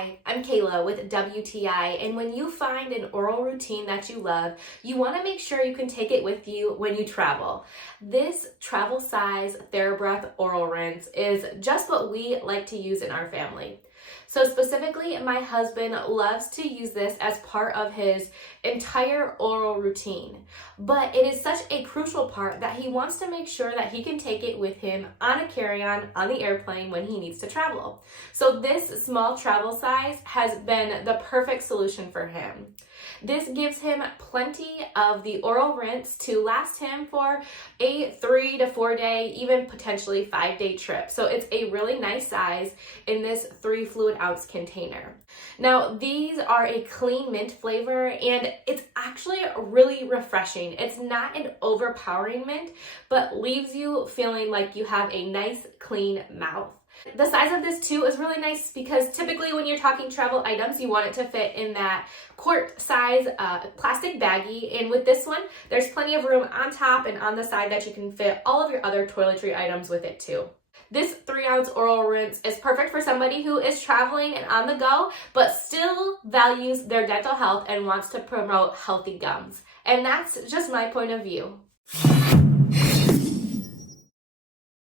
Hi, I'm Kayla with WTI, and when you find an oral routine that you love, you want to make sure you can take it with you when you travel. This travel size TheraBreath oral rinse is just what we like to use in our family. So specifically, my husband loves to use this as part of his entire oral routine, but it is such a crucial part that he wants to make sure that he can take it with him on a carry-on on the airplane when he needs to travel. So this small travel size has been the perfect solution for him. This gives him plenty of the oral rinse to last him for a 3 to 4 day, even potentially 5-day trip. So it's a really nice size in this 3 fluid ounce container. Now, these are a clean mint flavor, and it's actually really refreshing. It's not an overpowering mint, but leaves you feeling like you have a nice, clean mouth. The size of this too is really nice because typically when you're talking travel items, you want it to fit in that quart size plastic baggie. And with this one, there's plenty of room on top and on the side that you can fit all of your other toiletry items with it too. This 3-ounce oral rinse is perfect for somebody who is traveling and on the go, but still values their dental health and wants to promote healthy gums. And that's just my point of view.